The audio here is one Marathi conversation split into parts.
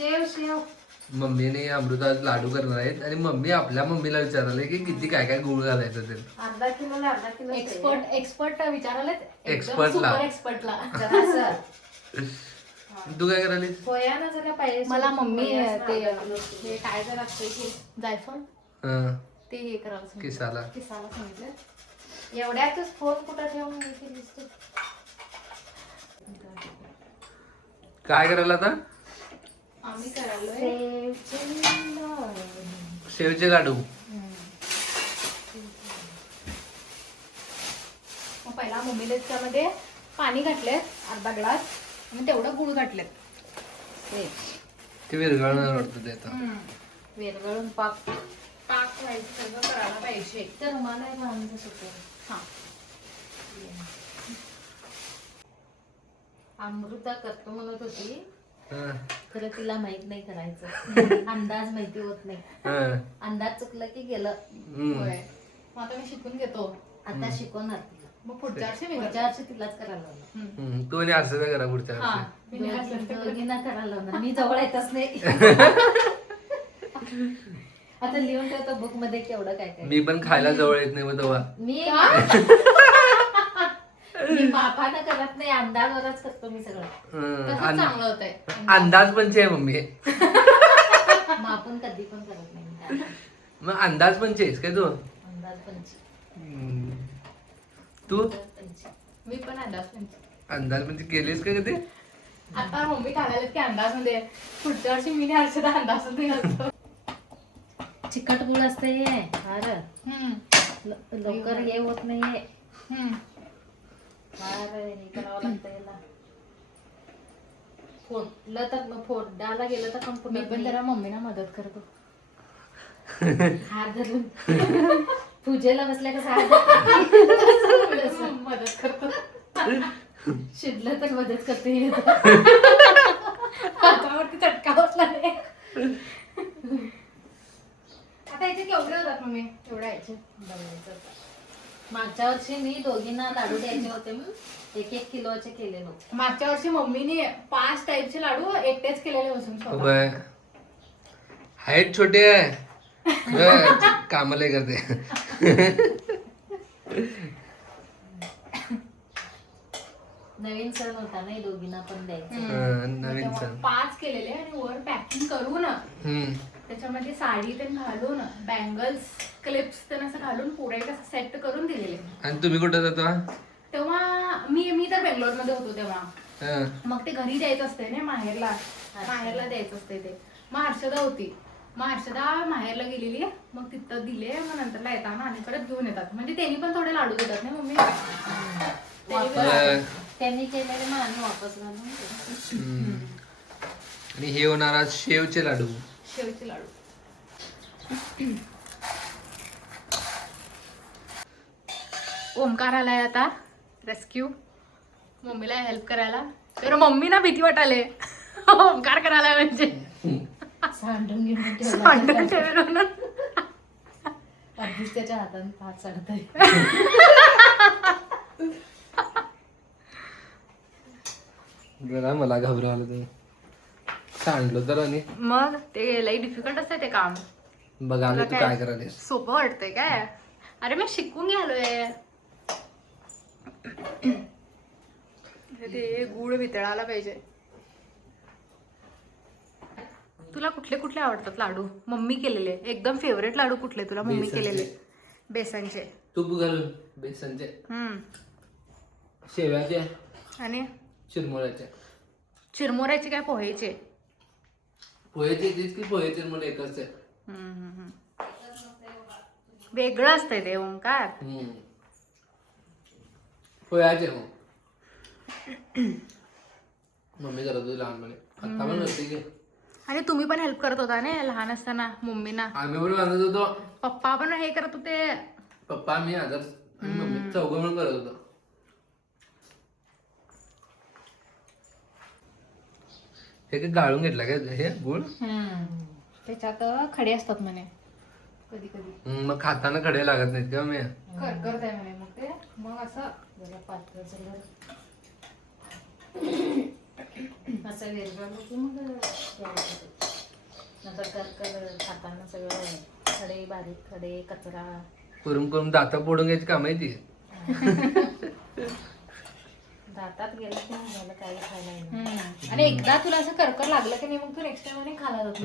शेव शेव मम्मीने अमृतात लाडू करणार आहेत आणि मम्मी आपल्या मम्मीला विचारले की किती काय काय गुळ घालायचं ते. अर्धा किलो एक्सपर्ट विचारले एक्सपर्टला. जरासं. तू काय करायली? पोह्यानं जरा पाहिजे. मला मम्मी ते अर्धा किलो. हे काय जर असते की जायफळ हं, ते हे करायला सांगितलं. किसाला. किसाला सांगितलं. एवढ्यातच फोन कुठं ठेवून केलीस तू? काय करायला आता? आम्ही करायलोय शेवचे लाडू. शेवचे लाडू. मग पहिला मम्मीने त्यामध्ये पाणी घातलेत अर्धा ग्लास आणि तेवढं गुळ घातलेत. ते विरघळणार वाटतं ते आता. विरघळून पाक पाक व्हायचं सगळं करायला पाहिजे. तर मला घालून सुटलं. हा अमृता करतो म्हणत होती, हं, खरं तिला माहित नाही करायचं. अंदाज माहिती होत नाही. हं, अंदाज चुकलं की गेलं. हं. होय. मग आता मी शिकून घेतो. आता शिकवणार तिला. मग पुढच्या वर्षी मी पुढच्या वर्षी तिलाच करायला लावणार. हं. तू आणि असं काय करा पुढच्या हा वर्षी. मी नाही असलं तर- दोघींना करायला लावणार. मी जवळ येतच नाही. आता लिहून ठेवतो बुक मध्ये केवढं काय काय. मी पण खायला जवळ येत नाही मग तेव्हा. मी मापानं करत नाही, अंदाजवरच करतो मी सगळं. हं, तसंच चांगलं होतंय. अंदाज पंच आहे मम्मी. मापून कधी पण करत नाही मी. मग अंदाज पंच आहेस काय तू? अंदाज पंची. हं. तू मी पण अंदाज अंदाज पंच केलीस का कधी? आता मम्मी घालायला की अंदाज मध्ये पुढच्या वर्षी मी नाही अर्षदा अंदाज मध्ये घालतो. चिकट गुळ असते हे. लवकर हे होत नाहीये. फार हे करावं लागतं याला. फोडलं तर मग फोडायला गेलं तर पण मी पुन्हा पण जरा मम्मीला मदत करतो. हात धरून पूजेला बसल्या कसं हात धरून मदत करतो. शिजलं तर मदत करते. हातावरती चटका बसला नाही. आता याचे केवढे होतात मम्मी? एवढ्या याचे मागच्या वर्षी मी दोघींना लाडू द्यायचे होते, मी 1-1 किलोचे केले नव्हते. मागच्या वर्षी मम्मीने 5 टाईपचे लाडू एकटेच केलेले बसून स्वतः. उभं आहे. हाईट छोटी आहे. कामाला करते. नवीन सण होता नाही, दोघींना पण द्यायचं. हं, नवीन सण. 5 केलेले आणि वर पॅकिंग करून हं. त्याच्यामध्ये साडी ते घालून बँगल्स क्लिप्स तर असं घालून पुढे असं सेट करून दिलेले. आणि तुम्ही कुठं जाता? तेव्हा मी तर बेंगलोर मध्ये होतो तेव्हा. हं. मग ते घरी द्यायचं असते ना, माहेरला द्यायचं असते ते. मग हर्षदा होती. मग हर्षदा माहेरला गेलेली, मग तिथं दिले. मग नंतरला येताना आणि परत घेऊन येतात. म्हणजे त्यांनी पण थोडे लाडू देतात ना मम्मी. हं. त्यांनी केलेले मग आम्ही वापस घालून देतो. हं. आणि हे होणार आज शेवचे लाडू. शेवचे लाडू. ओमकार आलाय आता रेस्क्यू मम्मीला हेल्प करायला. तर मम्मीना भीती वाटाले ओमकार करायला म्हणजे सांडून घेऊन सांडून ठेवेल म्हणून. अगदीच त्याच्या हाताने हात चढत आहे. जरा मला घाबरवलं ते सांडलो तर. आणि मग ते लई डिफिकल्ट असते ते काम. बघा आले तू काय करायला. सोपं वाटतंय काय? अरे मी शिकून घ्यालोय. ते गुळ वितळायला पाहिजे. तुला कुठले कुठले आवडतात लाडू? मम्मी केलेले एकदम फेवरेट लाडू कुठले तुला? मम्मी बेसनचे. केलेले बेसनचे. तूप घालून बेसनचे, शेव्याचे आणि चिरमुऱ्याचे. चिरमुऱ्याचे काय पोहेचे? पोहेचे तेच की पोहे चिरमुरे एकच आहे. वेगळं असतंय ते ओंकार. पोह्याचे हो मम्मी करत होती लहानपणी. आता पण करते की. आणि तुम्ही पण हेल्प करत होता ना लहान असताना मम्मीना? आम्ही पण बांधत होतो. पप्पा पण हे करत होते. पप्पा मी आदर्श आणि मम्मी चौघं मिळून करत होतो. हे काय गाळून घेतला काय हे गुळ? त्याच्यात खडे असतात म्हणे कधी कधी. मग खाताना खडे लागत नाहीत का? मी करत आहे म्हणे. मग ते मग असं जरा पातळ असं वेगळं की मग कर खाताना सगळं खडे बारीक खडे कचरा करून दाता फोडून घ्यायची काम आहे ती. दातात गेलं की नाही झालं काही खायला येणार. आणि एकदा तुला असं करकर लागलं की नाही मग तू नेक्स्ट टाइम खायला जातो.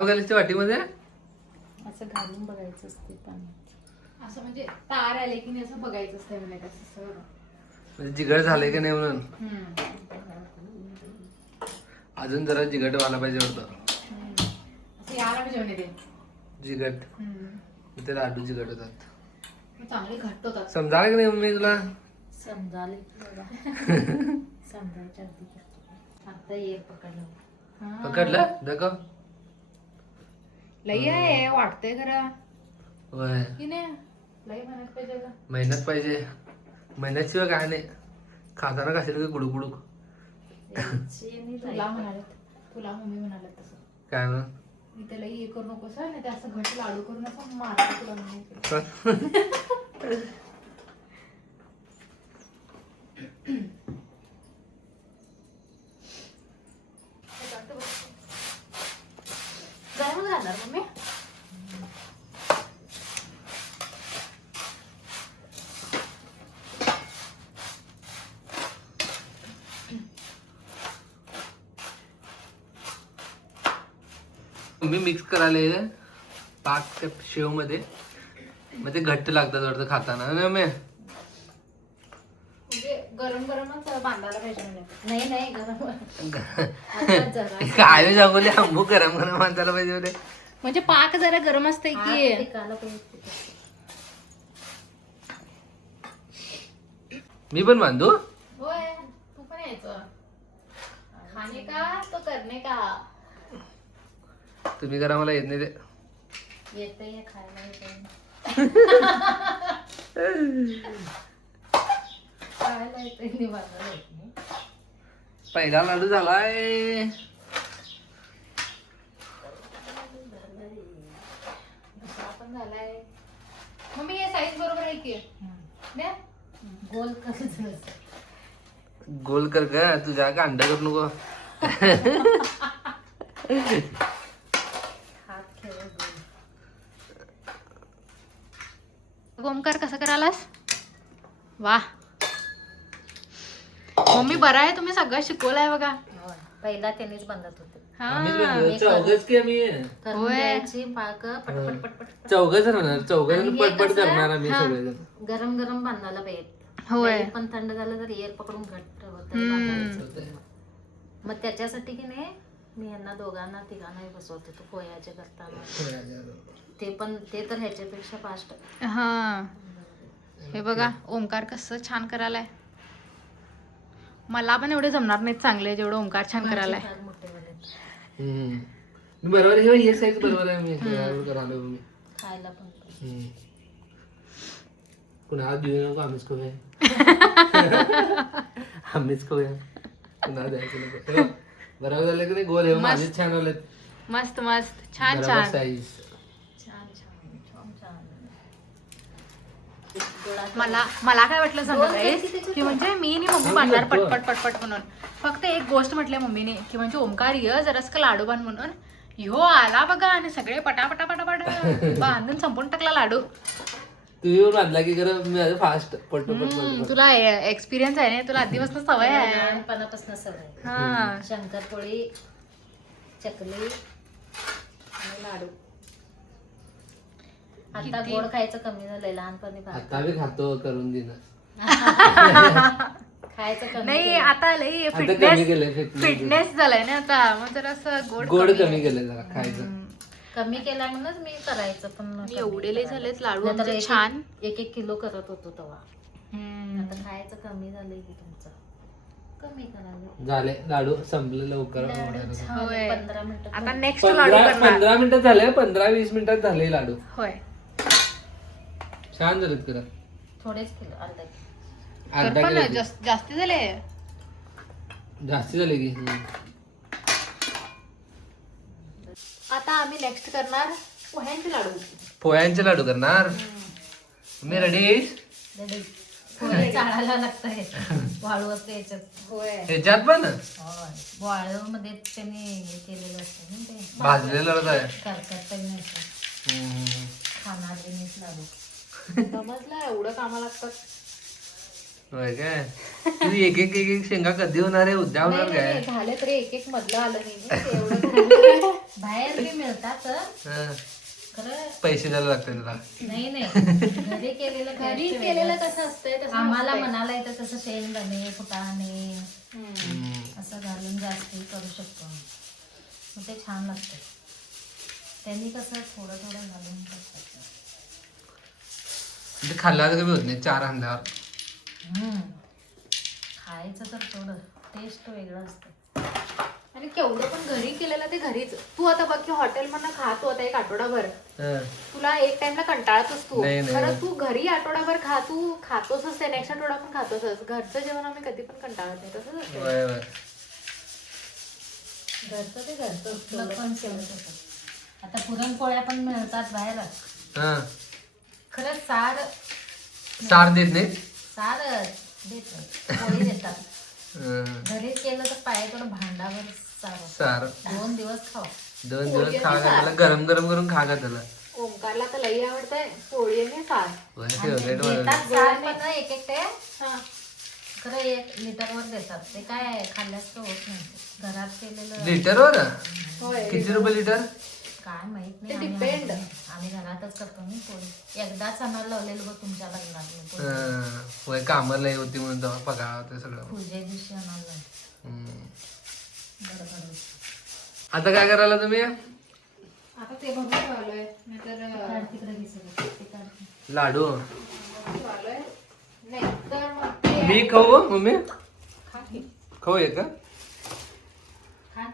बघायला वाटीमध्ये असं घालून बघायचं असते पाण्यात. असं म्हणजे तार आले की नाही असं बघायचं असतं म्हणे कसं सगळं. म्हणजे जिगड झालंय की नाही म्हणून. अजून जरा जिगट व्हायला पाहिजे होतं. असं यायला पाहिजे म्हणे ते. जिगट ते लाडू जिगट होतात. चांगले घट्ट होतात. समजायला की नाही मम्मी तुला? समजाले समजायच्या अगदी करतो. आता येर पकडलं. पकडलं दाखव. लई आहे वाटतंय खरं होय की नाही. लई म्हणायला पाहिजे का. मेहनत पाहिजे. मेहनतशिवाय काय नाही. खाताना कशाला गुडूक गुडूक तुला म्हणाले तुला मम्मी म्हणाले तसं काय ना. इथे लई हे करू नकोस नाही ते असं घट लाडू करून असं मारा तुला म्हणायचं. गरम झालं मम्मी. मी मिक्स करायला पाक त्या शेव मध्ये मग ते घट्ट लागतात वाटतं खाताना ना मी. म्हणजे गरम गरमच बांधायला पाहिजे म्हणजे. नाही नाही गरम काय सांगू आंबू गरम गरम माणसाला पाहिजे होते. म्हणजे पाक जरा गरम असते की. टिकायला पाहिजे. मी पण बांधू. होय तू पण यायचं. खाणे का तो करणे का. तुम्ही करा मला येत नाही ते. येते खायला येते. खायला येते नाही बांधायला येत नाही. पहिला लाडू झालाय. दुसरा पण झालाय. मम्मी हे साईज बरोबर आहे की. द्या. गोल करायचं. गोल कर का तुझ्या का अंडा करू नको. हात खेळ गोल. ओमकार कसं करालास. वा मम्मी बरं आहे तुम्ही सगळं शिकवलंय बघा. होय. पहिला त्यांनीच बांधत होते. चौघच की आम्ही. करून द्यायची पाक पटपट पटपट चौघच राहणार. चौघच आणि हे पटपट कसं? करणार आम्ही सगळेजण. गरम गरम बांधायला पाहिजे. होय. लई पण थंड झालं तर एअर पकडून घट्ट होतं बांधायचं. मग त्याच्यासाठी की नाही मी यांना दोघांना तिघांनाही बसवत होतो पोह्याचे करताना. ते तर ह्याच्यापेक्षा फास्ट. हा हे बघा ओमकार कसं छान करायलाय. मला पण एवढे जमणार नाहीत चांगले जेवढं ओमकार छान करायलाय. फार मोठे वाले. बरोबर हे साईज बरोबर आहे. मी करायला मी खायला पण पुन्हा देऊ नको. आम्हीच खाऊया. आम्हीच खाऊया. पुन्हा द्यायचं नको. बरोबर झालं की नाही. गोल हे माझे छान आले. मस्त मस्त छान छान साईज. छान छान छान छान. मला काय वाटलं सांगत की म्हणजे मी आणि मम्मी बांधणार पटपट पटपट म्हणून. फक्त एक गोष्ट म्हटली मम्मीने की म्हणजे ओमकार ये जरास का लाडू बांध म्हणून. ह्यो आला बघा आणि सगळे पटापटा पटापट बांधून संपून टाकला लाडू. तू येऊन बांधला की खरं फास्ट पटपट. तुला एक्सपिरियन्स आहे ना. तुला आधीपासून सवय आहे. लहानपणापासून सवय. हा शंकरपोळी चकली आणि लाडू. आता गोड खायचं कमी झालंय. लहानपणी आता मी खातो करून दिन. खायचं कमी नाही केलं. आता लई कमी केलंय फिटनेस झालाय ना आता. मग जरा असं गोड कमी केलंय जरा खायचं. कमी केला म्हणूनच मी करायचं. पण एवढे लई झालेत लाडू नाहीतर आमचे छान. एक किलो करत होतो तेव्हा. आता खायचं कमी झालंय की तुमचं. कमी करायला झाले लाडू संपले लवकर. होय. 15 मिनिटं. आता नेक्स्ट लाडू करणार. 15 मिनिटात झाले. 15-20 मिनिटात झाले लाडू. होय छान झालेत खरं. थोडेच किलो अर्धा किलो. अर्धा पण किलो जास्ती झाले. जास्ती झाले की. आता आम्ही नेक्स्ट करणार पोह्यांचे लाडू. पोह्यांचे लाडू करणार. मी रेडी आहेस रेडी पोहे चाळायला लागतंय वाळू असते याच्यात. होय ह्याच्यात पण होय वाळू मध्ये त्यांनी हे केलेलं असतं ना ते भाजलेलं आहे करतात नाही खाणार बिनीच लाडू. समजलं एवढं कामा लागतात. होय काय तू एक एक एक एक शेंगा कधी होणार आहे उद्या होणार नाही, काय नाही, झाले तरी एक एक मधलं आलं नाही एवढं बाहेर बी मिळतात हं. खरं पैसे द्यायला लागतात त्याला नाही नाही घरी केलेलं घरी खायचं केलेलं वेगळंच. कसं असतंय तसं आम्हाला नसतंय. म्हणाला येतं तसं शेंगदाणे फुटाणे हम्म. असं घालून जास्ती करू शकतो मग ते छान लागतं. त्यांनी कसं थोडं थोडं घालून करतात. ते खाल्ल्यावर कमी होत नाही 4 अंड्यावर. खायचं तर थोडं टेस्ट वेगळं असतं. आणि केवढं पण घरी केलेलं ते घरीच. तू आता बघ की हॉटेल मधनं खातो आता एक आठवडाभर हं. तुला एक टाइमला कंटाळतोस तू. नाही, नाही. खरं तू घरी आठवडाभर खा, तू खातोसच ते नेक्स्ट आठवडा पण खातोसच. घरचं जेवण आम्ही कधी पण कंटाळत नाही तसंच असतं. होय होय घरचं ते घरचं असतं पण तेवढंच होतं. आता पुरणपोळ्या पण मिळतात बाहेर हं. खरं सार सार देत नाही सार देतात पोळी देतात. हं. घरी केलं तर पायाकडं भांडावर सार असतं. सार 2 दिवस खावा. 2 दिवस खा का त्याला गरम गरम करून खा का त्याला. ओमकारला तर लई आवडतंय पोळी आणि सार. होय, आणि favorite माझं. देतात सार पण एक एक ते हा. खरं 1 लिटरवर देतात. ते काय खाल्ल्यास तर होत नाही. घरात केलेलं लिटरवर होय किती रुपये लिटर काय माहित ते नाही. depend. आम्ही घरातच करतो ना पोळी. एकदाच आम्हाला लावलेलं बघ तुमच्या लग्नात हं. होय कामाला होती म्हणून तेव्हा पगार होते सगळं. पूजे दिवशी आम्हाला हं. बरोबर आता काय करायला तुम्ही आता ते भरून ठेवलोय नाहीतर तिकडे दिसेल ते काढ. लाडू ठेवलोय नाही तर मग ते मी खाऊ मम्मी खा की. खाऊ का खा.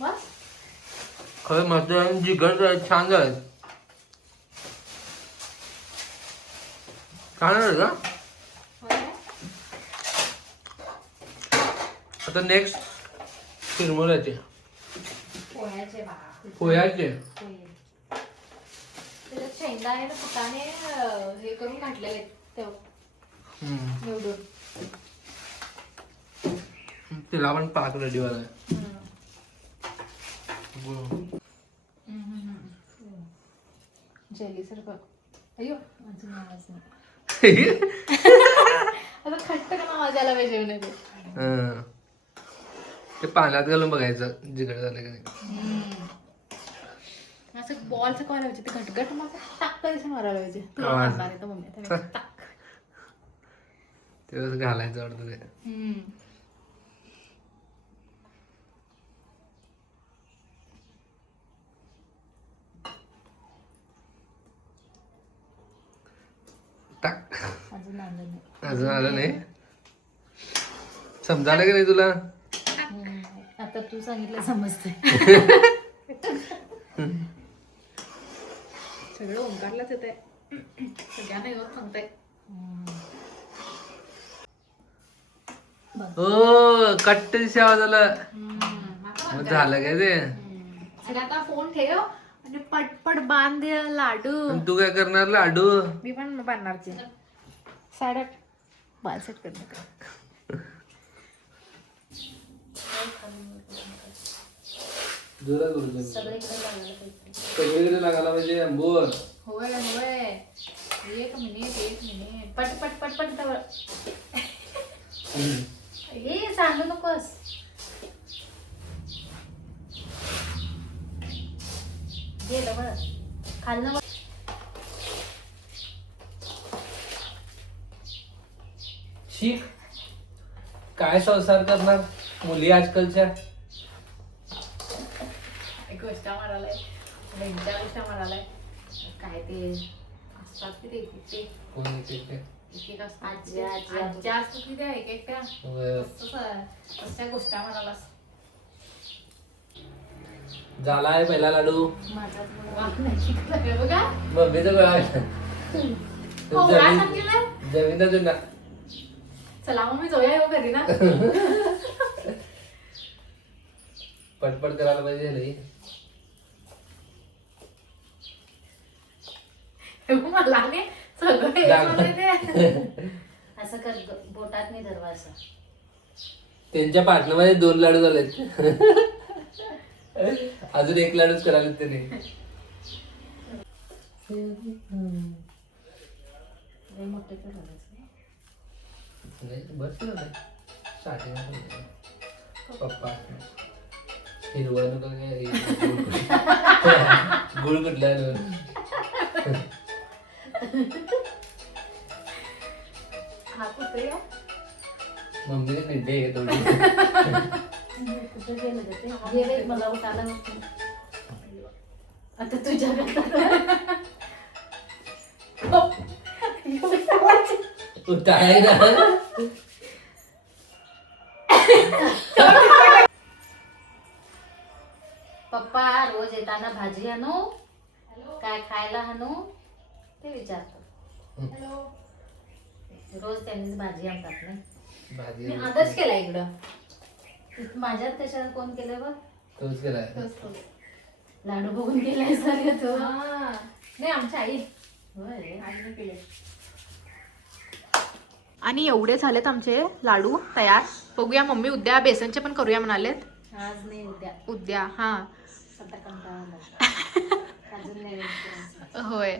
बस खरं मस्त जिगड छान झालं छान झालं का होय. आता नेक्स्ट चिरमुऱ्याचे पोह्याचे बा पोह्याचे त्याच्यात शेंगदाणे आणि फुटाणे हे करून घातलेले आहेत तेव्हा हम्म. निवडून. तिला पण पाक रेडी वाला जेली सारखं अय्यो अजून आवाज नाही. आता खट्ट का आवाज आला पाहिजे जेवणाचे. ते पाण्यात घालून बघायचं जिगड झालं का नाही. असं बॉलचं कॉल पाहिजे ते घटघट मग टाकता दिसून मारायला पाहिजे. तुला आवाज. मारणार आहे तर मम्मी त्यावेळेस टाक. तेव्हाच घालायचं वाटतं ते टाक अजून आलं नाही. अजून आलं नाही समजायला का नाही तुला आता तू सांगितलं समजते. सगळं ओंकारलाच येत आहे. सगळ्यांना येऊन सांगताय. हो कट्ट दिसे आवाज आला मग झालं काय ते सगळं आता फोन ठेव आणि पटपट बांध दे लाडू. आणि तू काय करणार लाडू मी पण बांधणारची साड्या बाल सेट करणार. जोरात बोलतो सगळीकडे लागायला पाहिजे. सगळीकडे लागायला पाहिजे अंबोर होय होय एक मिनिट पट पट पट पट जवळ. हे सांगू नकोस. गेलं बरं खाल्लं बरं. शिक काय संसार करणार मुली आजकालच्या एक गोष्ट मारायलाय त्यांच्या गोष्ट मारायलाय काय ते असतात की ते ते कोण येते ते? एक एक असतात आजी, आजी, आजी असतात की त्या एक एकट्या होय. तशा गोष्टी मारायलास. झालाय पहिला लाडू माझा वाह, नाही शिकलं बघा. मम्मीचं काय कोवळा सांगितलं. जमीन जुना चला मग मी जाऊया येऊ घरी ना. पटपट करायला पाहिजे लई मला नाही सगळं हे झालंय ते. असं कर बोटात नाही धरवा असं. त्यांच्या पार्टनरमध्ये 2 लाडू झालेत. अजून 1 लाडूच करायला त्याने. लय मोठे करायचं. बस स्टार्टिंग पप्पा हिरवा नको गुळ कुठला हा कुठे आहे? मम्मीने पिंडे आहे थोडी. कुठं गेलं ग ते? गेले मला उठायला होतं. आता तुझ्या उठाय ना. पप्पा रोज येताना भाजी आणू काय खायला आणू ते विचारतात. रोज त्यांनीच भाजी आणतात नाही. भाजी मी आदर्श केला इकडं. माझ्यात कशाला कोण केलं बघ. तोच केलाय. लाडू बघून केलाय सर तो. हा. नाही आमच्या आई होय. आईने केले. आणि एवढे झालेत आमचे लाडू तयार. बघूया मम्मी उद्या बेसनचे पण करूया म्हणालेत. आज नाही उद्या. उद्या हा आता कंटाळा आला. अजून नाही. होय.